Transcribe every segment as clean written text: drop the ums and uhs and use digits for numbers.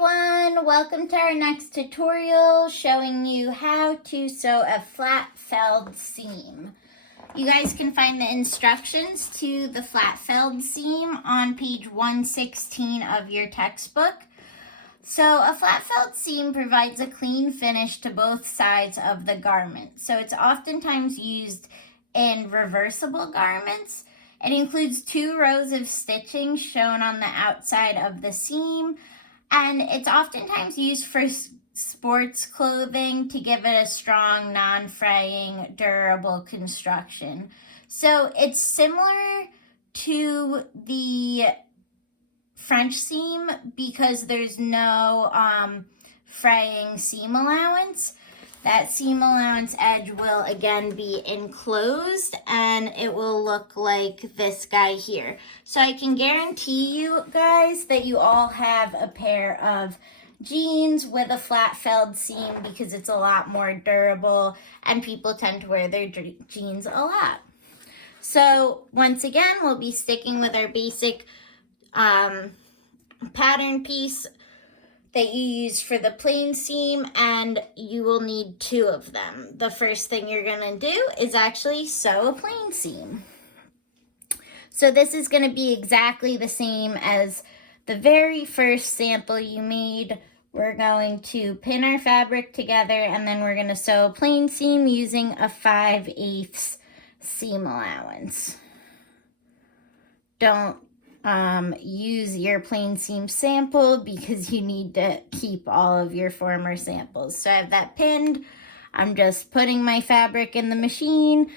everyone, welcome to our next tutorial showing you how to sew a flat felled seam. You guys can find the instructions to the flat felled seam on page 116 of your textbook. So a flat felled seam provides a clean finish to both sides of the garment. So it's oftentimes used in reversible garments. It includes 2 rows of stitching shown on the outside of the seam. And it's oftentimes used for sports clothing to give it a strong, non-fraying, durable construction. So it's similar to the French seam because there's no fraying seam allowance. That seam allowance edge will again be enclosed and it will look like this guy here. So I can guarantee you guys that you all have a pair of jeans with a flat felled seam because it's a lot more durable and people tend to wear their jeans a lot. So once again, we'll be sticking with our basic pattern piece that you use for the plain seam, and you will need 2 of them. The first thing you're gonna do is actually sew a plain seam. So this is gonna be exactly the same as the very first sample you made. We're going to pin our fabric together and then we're gonna sew a plain seam using a 5/8 seam allowance. Don't use your plain seam sample because you need to keep all of your former samples. So I have that pinned. I'm just putting my fabric in the machine.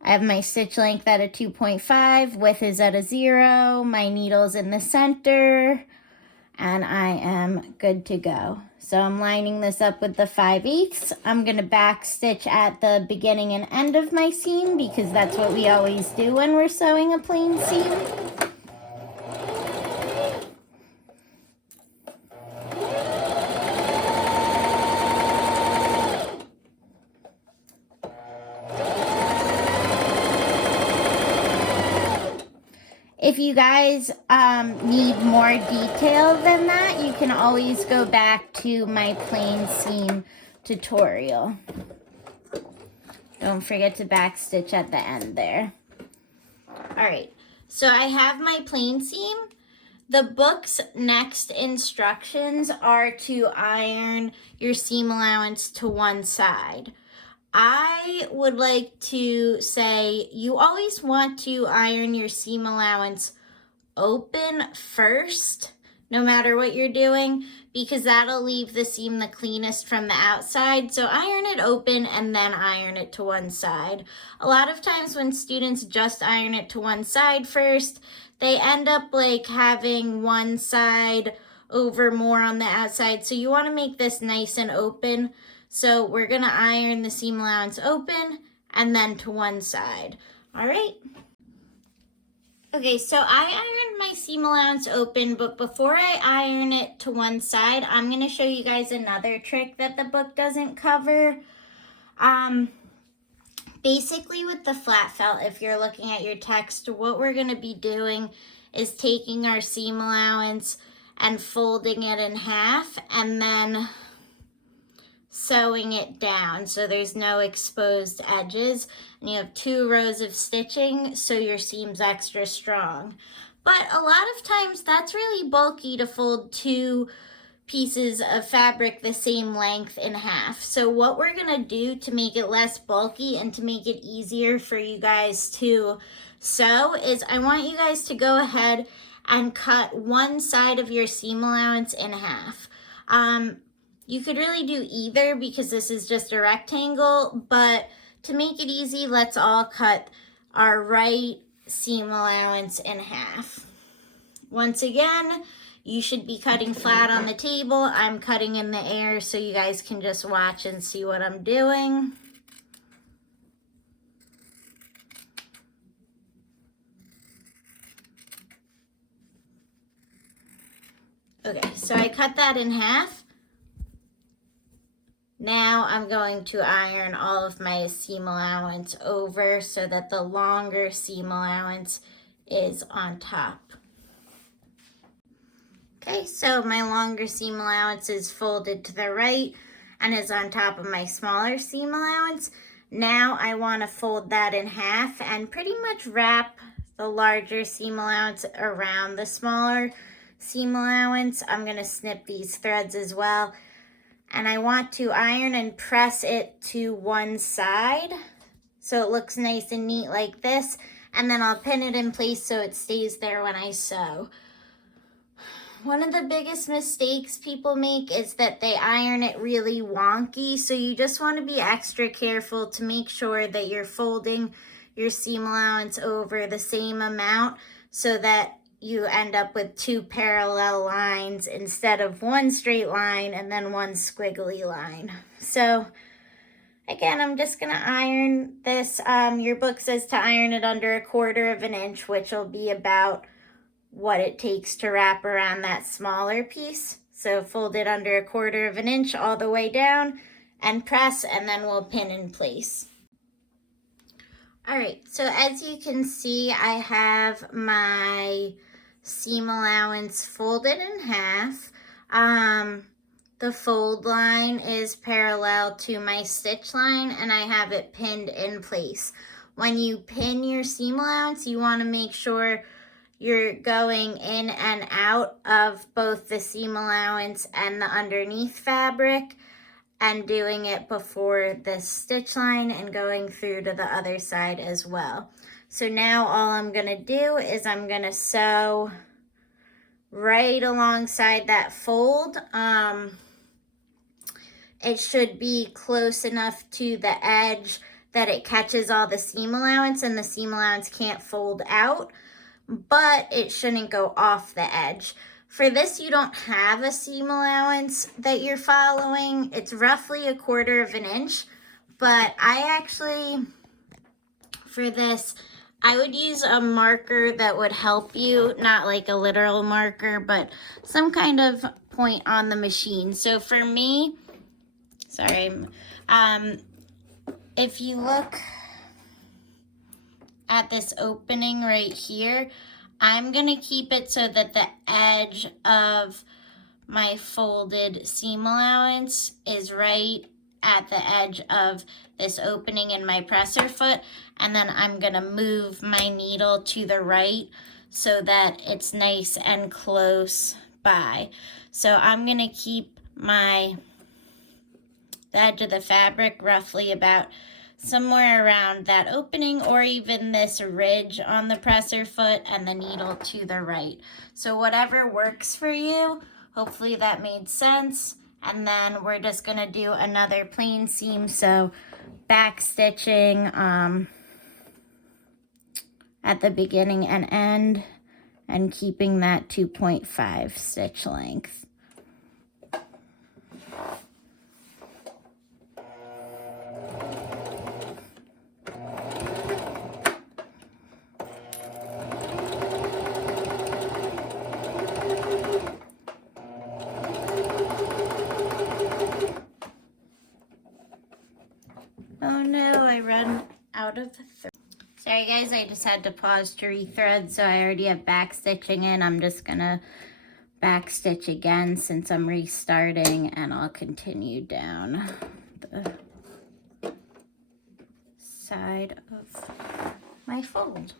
I have my stitch length at a 2.5, width is at a 0, my needle's in the center, and I am good to go. So I'm lining this up with the 5/8. I'm gonna back stitch at the beginning and end of my seam because that's what we always do when we're sewing a plain seam. If you guys need more detail than that, you can always go back to my plain seam tutorial. Don't forget to back stitch at the end there. All right, so I have my plain seam. The book's next instructions are to iron your seam allowance to one side. I would like to say you always want to iron your seam allowance open first, no matter what you're doing, because that'll leave the seam the cleanest from the outside. So iron it open and then iron it to one side. A lot of times when students just iron it to one side first, they end up like having one side over more on the outside. So you want to make this nice and open. So we're gonna iron the seam allowance open and then to one side. All right. Okay, so I ironed my seam allowance open, but before I iron it to one side, I'm gonna show you guys another trick that the book doesn't cover. Basically with the flat felt, if you're looking at your text, what we're gonna be doing is taking our seam allowance and folding it in half and then sewing it down so there's no exposed edges, and you have 2 rows of stitching so your seam's extra strong. But a lot of times that's really bulky to fold 2 pieces of fabric the same length in half. So what we're gonna do to make it less bulky and to make it easier for you guys to sew is I want you guys to go ahead and cut one side of your seam allowance in half. You could really do either because this is just a rectangle, but to make it easy, let's all cut our right seam allowance in half. Once again, you should be cutting flat on the table. I'm cutting in the air so you guys can just watch and see what I'm doing. Okay, so I cut that in half. Now I'm going to iron all of my seam allowance over so that the longer seam allowance is on top. Okay, Okay, so my longer seam allowance is folded to the right and is on top of my smaller seam allowance. Now I want to fold that in half and pretty much wrap the larger seam allowance around the smaller seam allowance. I'm going to snip these threads as well. And I want to iron and press it to one side so it looks nice and neat like this. And then I'll pin it in place so it stays there when I sew. One of the biggest mistakes people make is that they iron it really wonky. So you just want to be extra careful to make sure that you're folding your seam allowance over the same amount so that you end up with two parallel lines instead of one straight line and then one squiggly line. So again, I'm just going to iron this. Your book says to iron it under 1/4 of an inch, which will be about what it takes to wrap around that smaller piece. So fold it under 1/4 of an inch all the way down and press, and then we'll pin in place. All right, so as you can see, I have my seam allowance folded in half. The fold line is parallel to my stitch line, and I have it pinned in place. When you pin your seam allowance, you want to make sure you're going in and out of both the seam allowance and the underneath fabric and doing it before the stitch line and going through to the other side as well. So now all I'm going to do is I'm going to sew right alongside that fold. It should be close enough to the edge that it catches all the seam allowance and the seam allowance can't fold out, but it shouldn't go off the edge. For this, you don't have a seam allowance that you're following. It's roughly 1/4 of an inch, but I actually, for this, I would use a marker that would help you, not like a literal marker, but some kind of point on the machine. So for me, if you look at this opening right here, I'm going to keep it so that the edge of my folded seam allowance is right at the edge of this opening in my presser foot, and then I'm going to move my needle to the right so that it's nice and close by. So I'm going to keep the edge of the fabric roughly about somewhere around that opening, or even this ridge on the presser foot, and the needle to the right. So whatever works for you. Hopefully that made sense. And then we're just gonna do another plain seam, so back stitching at the beginning and end, and keeping that 2.5 stitch length. Oh no, I ran out of thread. Sorry guys, I just had to pause to rethread, so I already have back stitching in. I'm just gonna back stitch again since I'm restarting, and I'll continue down the side of my fold.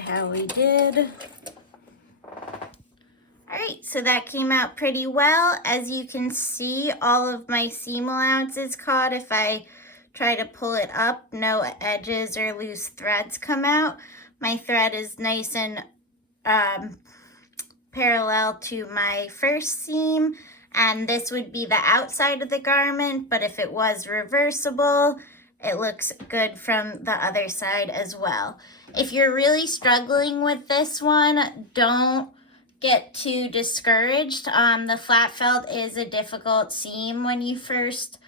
How we did. Alright, so that came out pretty well. As you can see, all of my seam allowances caught. If I try to pull it up, no edges or loose threads come out. My thread is nice and parallel to my first seam, and this would be the outside of the garment, but if it was reversible, it looks good from the other side as well. If you're really struggling with this one, don't get too discouraged. The flat felt is a difficult seam when you first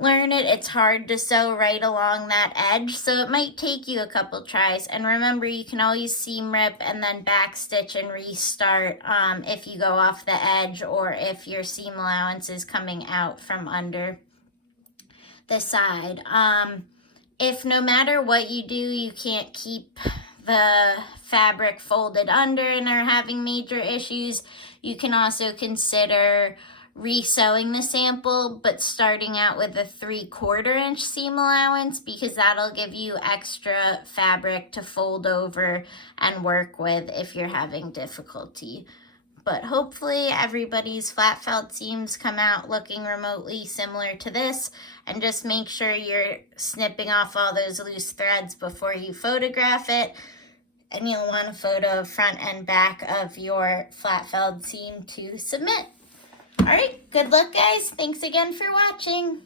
learn it. It's hard to sew right along that edge, so it might take you a couple tries. And remember, you can always seam rip and then back stitch and restart if you go off the edge or if your seam allowance is coming out from under the side. If no matter what you do, you can't keep the fabric folded under and are having major issues, you can also consider re-sewing the sample, but starting out with a 3/4 inch seam allowance, because that'll give you extra fabric to fold over and work with if you're having difficulty. But hopefully everybody's flat felt seams come out looking remotely similar to this, and just make sure you're snipping off all those loose threads before you photograph it. And you'll want a photo of front and back of your flat felt seam to submit. All right, good luck guys. Thanks again for watching.